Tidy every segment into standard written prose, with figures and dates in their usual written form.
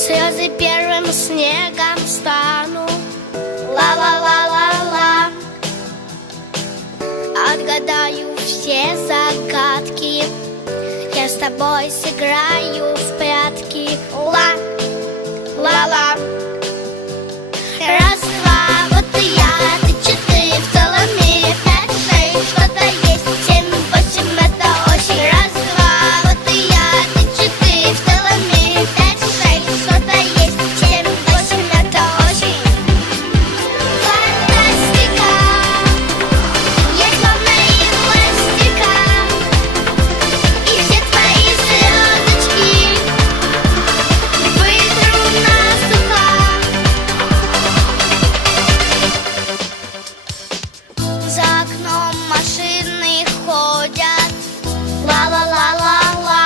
Слезы первым снегом стану. Ла-ла-ла-ла-ла. Отгадаю все загадки. Я с тобой сыграю в прятки. Ла-ла-ла. Раз, два, вот и я, ты четыре, в целом мире пять, шесть, что-то есть, семь, восемь, это очень. Раз, два, вот и я, ты четыре, в целом мире пять, шесть, что-то есть, семь, восемь, это очень. Фантастика, я словно из пластика, и все твои звездочки вытру насухо. За окном машины ходят. Ла-ла-ла-ла-ла.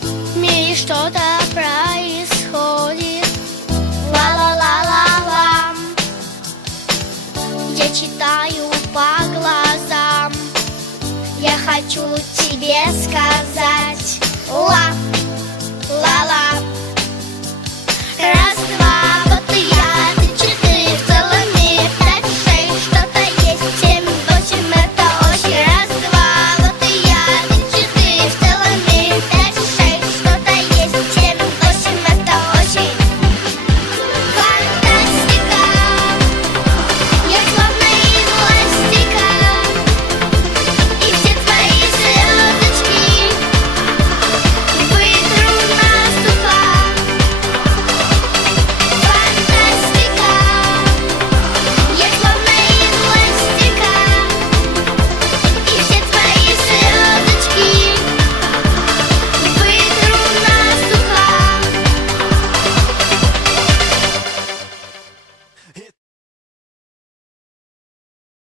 В мире что-то происходит. Ла-ла-ла-ла-ла. Я читаю по глазам. Я хочу тебе сказать. Ла.